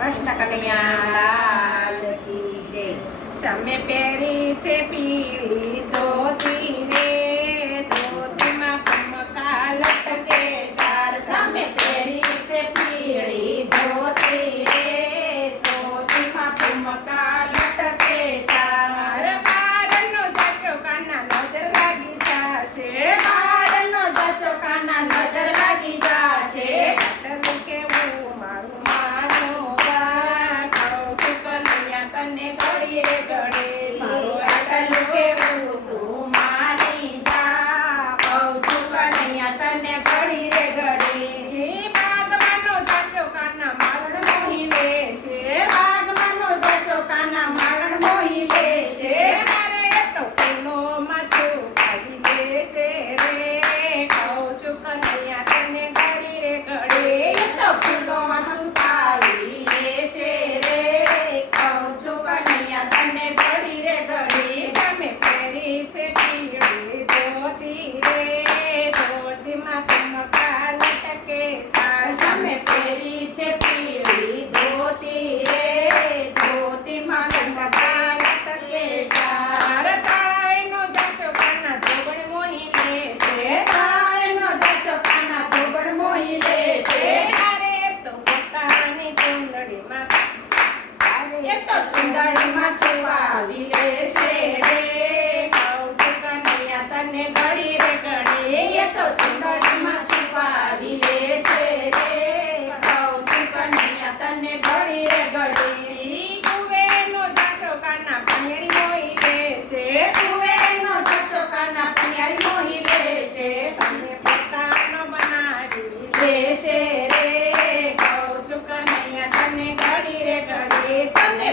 કૃષ્ણ કનૈયા લાલ કી જય. સામે પહેરી છે પીળી ધોતી રે, ધોતીમાં ભમકા લટકે ચાર. સામે પહેરી છે પીળી ધોતી રે, ધોતીમાં ભૂમકા લટકે ચાર. બારનો જશો કાના નજર લાગી જાશે, બારનો જશો કાના નજર લાગી જાશે. પાટલું કેવું મારું માનો વા, કહું છું કનૈયા તને ઘડી રે ઘડી. મારું આટલું કેવું તું માની જા, કહું છું કનૈયા તને ઘડી રે ઘડી. બાગમાંનો જશો કાના મારણ મોહી લેશે, બાગમાંનો જશો કાના મારણ મોહી લેશે. મારે તો ફૂલોમાં છુપાવી લેશે રે, કહું છું કનૈયા તને ઘડી રે ઘડી. એ તો ફૂલોમાં છુપાવી લેશે રે, કહું છું કનૈયા તને ઘડી રે ઘડી. સામે પહેરી છે પીળી ધોતી રે, ધોતીમાં ભમકા લટકે ચાર. સામે પહેરી છે પીળી ધોતી રે, ધોતીમાં ભૂમકા લટકે ચાર. તળાવેનો જશો કાના ધોબણ મોહી લેશે, તાળનો જશો કાના ધોબણ મોહી લેશે. અરે તો પોતાની ચૂંદડીમાં એ તો ચુંદડીમાં છુપાવી લેશે રે, કહું છું કનૈયા તને ઘડી રે ઘડી. એ તો ચુંદડીમાં છુપાવી લેશે રે, કહું છું કનૈયા તને ઘડી રે ઘડી. કુવેરનો જશો કાના પનેરી મોહી લેશે, કુવેરનો જશો કાના પિયારી મોહી લેશે. તમને પોતાનો બનાવી લેશે રે, કહું છું કનૈયા તને ઘડી રે ઘડી. તને